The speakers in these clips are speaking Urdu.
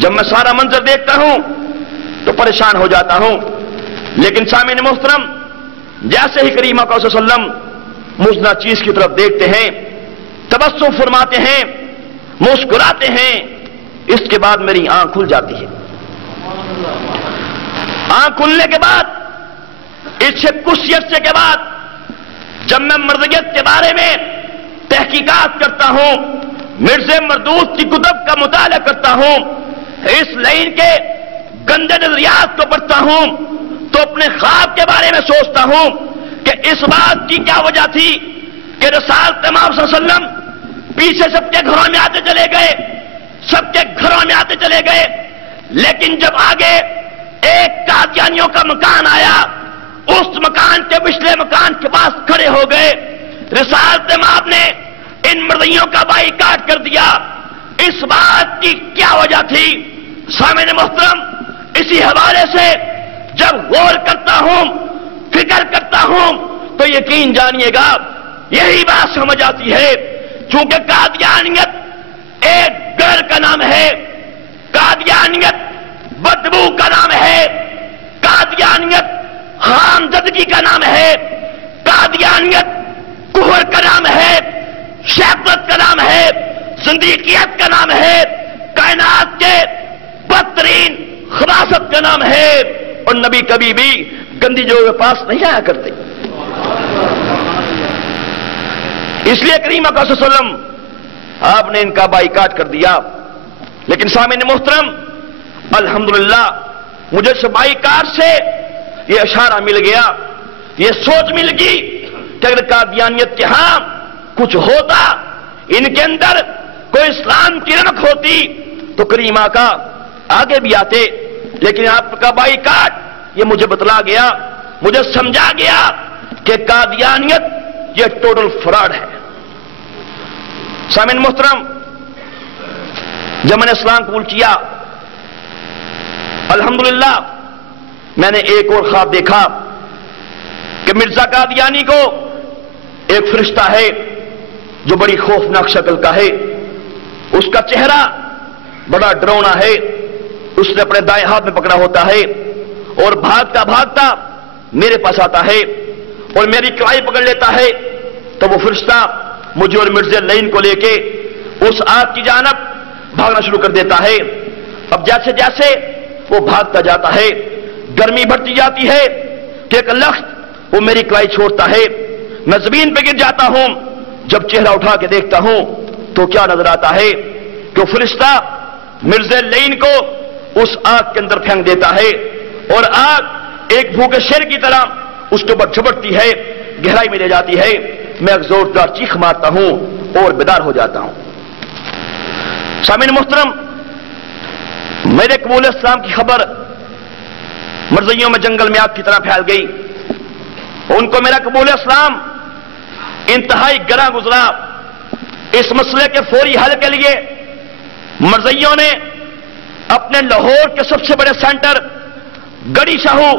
جب میں سارا منظر دیکھتا ہوں تو پریشان ہو جاتا ہوں. لیکن سامعین محترم، جیسے ہی کریم آقا صلی اللہ علیہ وسلم مزنہ چیز کی طرف دیکھتے ہیں، تبسم فرماتے ہیں، مسکراتے ہیں، اس کے بعد میری آنکھ کھل جاتی ہے. آنکھ کھلنے کے بعد، اس سے کچھ عرصے کے بعد، جب میں مرضیت کے بارے میں تحقیقات کرتا ہوں، مرزا مردود کی کتب کا مطالعہ کرتا ہوں، اس لائن کے گندے نظریات کو پڑھتا ہوں، تو اپنے خواب کے بارے میں سوچتا ہوں کہ اس بات کی کیا وجہ تھی کہ رسالت امام صلی اللہ علیہ وسلم پیچھے سب کے گھروں میں آتے چلے گئے، سب کے گھروں میں آتے چلے گئے، لیکن جب آگے ایک قادیانیوں کا مکان آیا، اس مکان کے پچھلے مکان کے پاس کھڑے ہو گئے. رسالت امام نے ان مرضیوں کا بائیکاٹ کر دیا. اس بات کی کیا وجہ تھی؟ سامعین محترم، اسی حوالے سے جب غور کرتا ہوں، فکر کرتا ہوں، تو یقین جانیے گا یہی بات سمجھ آتی ہے. چونکہ قادیانیت ایک گھر کا نام ہے، قادیانیت بدبو کا نام ہے، قادیانیت حرامزدگی کا نام ہے، قادیانیت کفر کا نام ہے، شیطنت کا نام ہے، زندیقیت کا نام ہے، کائنات کے بدترین خباثت کا نام ہے. اور نبی کبھی بھی گندی جگہوں کے پاس نہیں آیا کرتے. اس لیے کریم آقا صلی اللہ علیہ وسلم آپ نے ان کا بائیکاٹ کر دیا. لیکن سامعین محترم، الحمدللہ مجھے اس بائیکاٹ سے یہ اشارہ مل گیا، یہ سوچ مل گئی کہ اگر قادیانیت کے ہاں کچھ ہوتا، ان کے اندر کوئی اسلام کی رمق ہوتی، تو کریم آقا آگے بھی آتے. لیکن آپ کا بائیکاٹ یہ مجھے بتلا گیا، مجھے سمجھا گیا کہ قادیانیت یہ ٹوٹل فراڈ ہے. سامعین محترم، جب میں نے اسلام قبول کیا، الحمدللہ میں نے ایک اور خواب دیکھا کہ مرزا قادیانی کو ایک فرشتہ ہے جو بڑی خوفناک شکل کا ہے، اس کا چہرہ بڑا ڈراؤنا ہے، اس نے اپنے دائیں ہاتھ میں پکڑا ہوتا ہے اور بھاگتا بھاگتا میرے پاس آتا ہے اور میری کلائی پکڑ لیتا ہے. تو وہ فرشتہ مجھے اور مرزا لین کو لے کے اس آگ کی جانب بھاگنا شروع کر دیتا ہے. اب جیسے جیسے وہ بھاگتا جاتا ہے، گرمی بڑھتی جاتی ہے کہ ایک لخت وہ میری کلائی چھوڑتا ہے، میں زمین پہ گر جاتا ہوں. جب چہرہ اٹھا کے دیکھتا ہوں تو کیا نظر آتا ہے کہ وہ فرشتہ مرزا لین کو اس آگ کے اندر پھینک دیتا ہے اور آگ ایک بھوکے شیر کی طرح اس کے اوپر جھپٹتی ہے، گہرائی میں لے جاتی ہے. میں ایک زوردار چیخ مارتا ہوں اور بیدار ہو جاتا ہوں. سامعین محترم، میرے قبول اسلام کی خبر مرضیوں میں جنگل میں آگ کی طرح پھیل گئی. ان کو میرا قبول اسلام انتہائی گراں گزرا. اس مسئلے کے فوری حل کے لیے مرضیوں نے اپنے لاہور کے سب سے بڑے سینٹر گڑی شاہو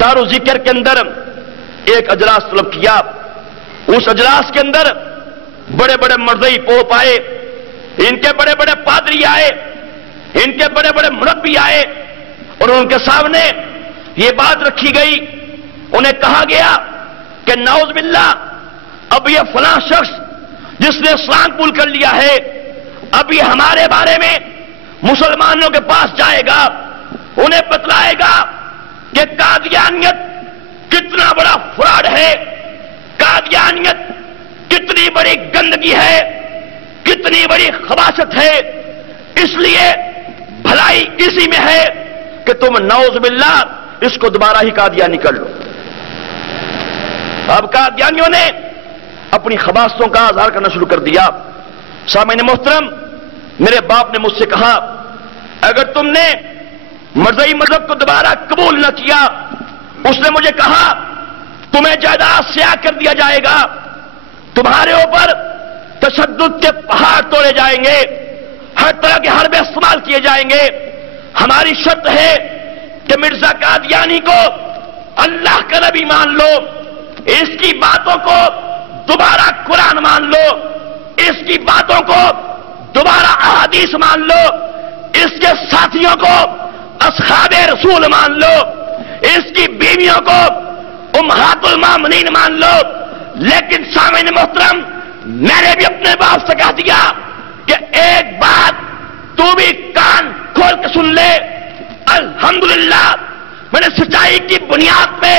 دارو ذکر کے اندر ایک اجلاس طلب کیا. اس اجلاس کے اندر بڑے بڑے مرضی پوپ آئے، ان کے بڑے بڑے پادری آئے، ان کے بڑے بڑے مربی آئے اور ان کے سامنے یہ بات رکھی گئی. انہیں کہا گیا کہ نعوذ باللہ اب یہ فلاں شخص جس نے اسلام قبول کر لیا ہے، اب یہ ہمارے بارے میں مسلمانوں کے پاس جائے گا، انہیں بتلائے گا کہ قادیانیت کتنا بڑا فراڈ ہے، قادیانیت کتنی بڑی گندگی ہے، کتنی بڑی خباثت ہے. اس لیے بھلائی اسی میں ہے کہ تم نعوذ باللہ اس کو دوبارہ ہی قادیانی کر لو. اب قادیانیوں نے اپنی خباثتوں کا اظہار کرنا شروع کر دیا. سامعین محترم، میرے باپ نے مجھ سے کہا اگر تم نے مرزائی مذہب کو دوبارہ قبول نہ کیا، اس نے مجھے کہا تمہیں جائیداد سیاہ کر دیا جائے گا، تمہارے اوپر تشدد کے پہاڑ توڑے جائیں گے، ہر طرح کے حربے استعمال کیے جائیں گے. ہماری شرط ہے کہ مرزا قادیانی کو اللہ کا نبی مان لو، اس کی باتوں کو دوبارہ قرآن مان لو، اس کی باتوں کو دوبارہ احادیث مان لو. اس کے ساتھیوں کو اصحاب رسول مان لو، اس کی بیویوں کو امہات المومنین مان لو، لیکن سامعین محترم میں نے بھی اپنے باپ سے کہہ دیا کہ ایک بات تو بھی کان کھول کے سن لے، الحمدللہ میں نے سچائی کی بنیاد پہ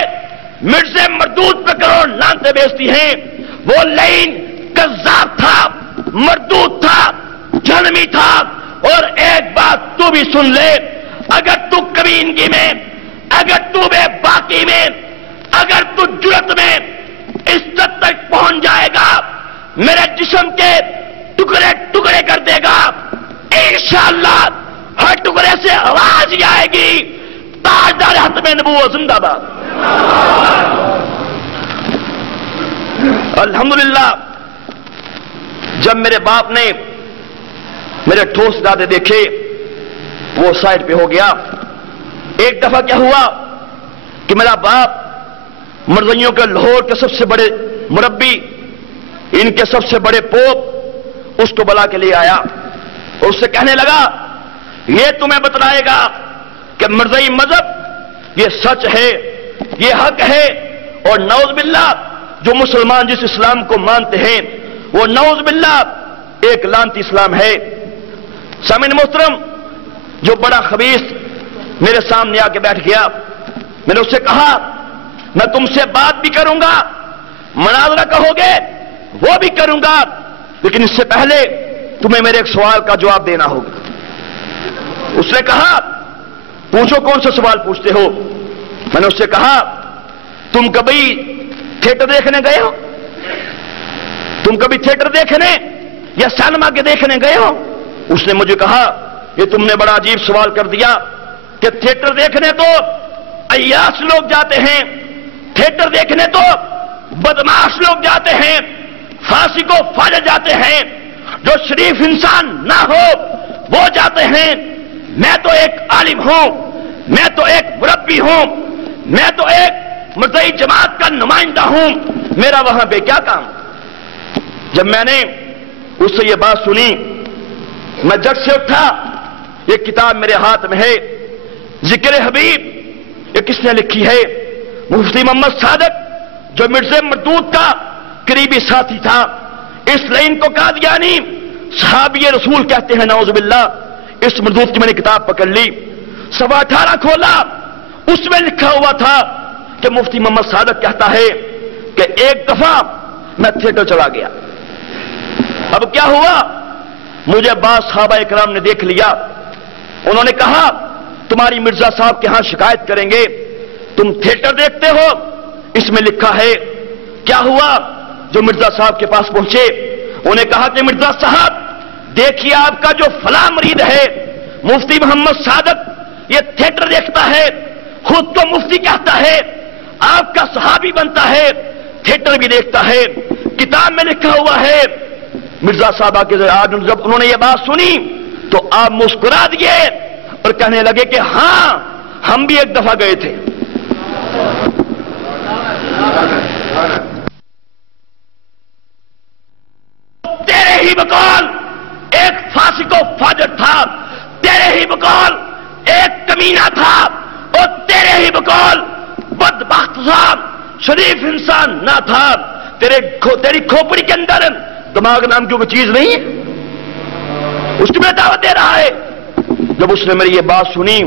مرزا مردود پہ کروڑ لعنتیں بیچتی ہیں، وہ لعین کذاب تھا، مردود تھا، جہنمی تھا۔ اور ایک بات تو بھی سن لے، اگر تو کمینگی میں، اگر تو بے باکی میں، اگر تو جرت میں اس تک پہنچ جائے گا، میرے جسم کے ٹکڑے ٹکڑے کر دے گا، انشاءاللہ ہر ٹکڑے سے آواز ہی آئے گی، تاجدار ختم نبوت زندہ باد۔ الحمدللہ جب میرے باپ نے میرے ٹھوس دادے دیکھے، وہ سائڈ پہ ہو گیا۔ ایک دفعہ کیا ہوا کہ میرا باپ مرزائیوں کے لاہور کے سب سے بڑے مربی، ان کے سب سے بڑے پوپ اس کو بلا کے لے آیا اور اس سے کہنے لگا یہ تمہیں بتلائے گا کہ مرزائی مذہب یہ سچ ہے، یہ حق ہے، اور نعوذ باللہ جو مسلمان جس اسلام کو مانتے ہیں وہ نعوذ باللہ ایک لعنتی اسلام ہے۔ سامعین محترم جو بڑا خبیث میرے سامنے آ کے بیٹھ گیا، میں نے اس سے کہا میں تم سے بات بھی کروں گا، مناظرہ کہو گے وہ بھی کروں گا، لیکن اس سے پہلے تمہیں میرے ایک سوال کا جواب دینا ہوگا۔ اس نے کہا پوچھو کون سا سوال پوچھتے ہو؟ میں نے اس سے کہا تم کبھی تھیٹر دیکھنے گئے ہو؟ تم کبھی تھیٹر دیکھنے یا سینما کے دیکھنے گئے ہو؟ اس نے مجھے کہا یہ تم نے بڑا عجیب سوال کر دیا کہ تھیٹر دیکھنے تو عیاش لوگ جاتے ہیں، تھیٹر دیکھنے تو بدماش لوگ جاتے ہیں، فاسق و فاجر جاتے ہیں، جو شریف انسان نہ ہو وہ جاتے ہیں۔ میں تو ایک عالم ہوں، میں تو ایک مربی ہوں، میں تو ایک مرزائی جماعت کا نمائندہ ہوں، میرا وہاں پہ کیا کام؟ جب میں نے اس سے یہ بات سنی میں جگ سے اٹھا، یہ کتاب میرے ہاتھ میں ہے، ذکر حبیب، یہ کس نے لکھی ہے؟ مفتی محمد صادق جو مرزا مردود کا قریبی ساتھی تھا، اس لائن کو قادیانی صحابی رسول کہتے ہیں، نعوذ باللہ۔ اس مردود کی میں نے کتاب پکڑ لی، 18 کھولا، اس میں لکھا ہوا تھا کہ مفتی محمد صادق کہتا ہے کہ ایک دفعہ میں تھیٹر چلا گیا۔ اب کیا ہوا؟ مجھے بعض صحابہ اکرام نے دیکھ لیا، انہوں نے کہا تمہاری مرزا صاحب کے ہاں شکایت کریں گے، تم تھیٹر دیکھتے ہو، اس میں لکھا ہے۔ کیا ہوا؟ جو مرزا صاحب کے پاس پہنچے انہوں نے کہا کہ مرزا صاحب دیکھیے آپ کا جو فلاں مرید ہے مفتی محمد صادق، یہ تھیٹر دیکھتا ہے، خود تو مفتی کہتا ہے، آپ کا صحابی بنتا ہے، تھیٹر بھی دیکھتا ہے، کتاب میں لکھا ہوا ہے۔ مرزا صاحب کے جب انہوں نے یہ بات سنی تو آپ مسکرا دیے اور کہنے لگے کہ ہاں ہم بھی ایک دفعہ گئے تھے۔ تیرے ہی بقول ایک فاسق و فاجر تھا، تیرے ہی بقول ایک کمینہ تھا، اور تیرے ہی بقول بدبخت صاحب شریف انسان نہ تھا۔ تیری کھوپڑی کے اندر دماغ نام کی کوئی چیز نہیں ہے، اس کی میں دعوت دے رہا ہے۔ جب اس نے میری یہ بات سنی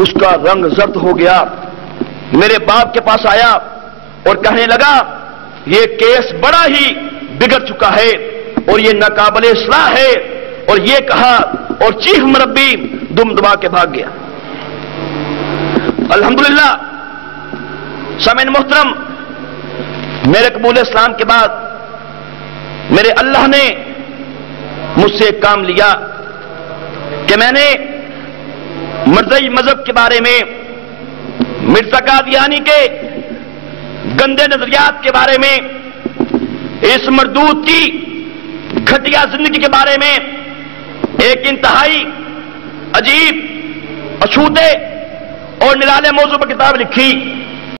اس کا رنگ زرد ہو گیا، میرے باپ کے پاس آیا اور کہنے لگا یہ کیس بڑا ہی بگڑ چکا ہے اور یہ ناقابل اصلاح ہے، اور یہ کہا اور چیف مربی دم دبا کے بھاگ گیا۔ الحمدللہ سامعین محترم، میرے قبول اسلام کے بعد میرے اللہ نے مجھ سے ایک کام لیا کہ میں نے مرزائی مذہب کے بارے میں، مرزا قادیانی کے گندے نظریات کے بارے میں، اس مردود کی گھٹیا زندگی کے بارے میں ایک انتہائی عجیب، اشوتے اور نرالے موضوع پر کتاب لکھی۔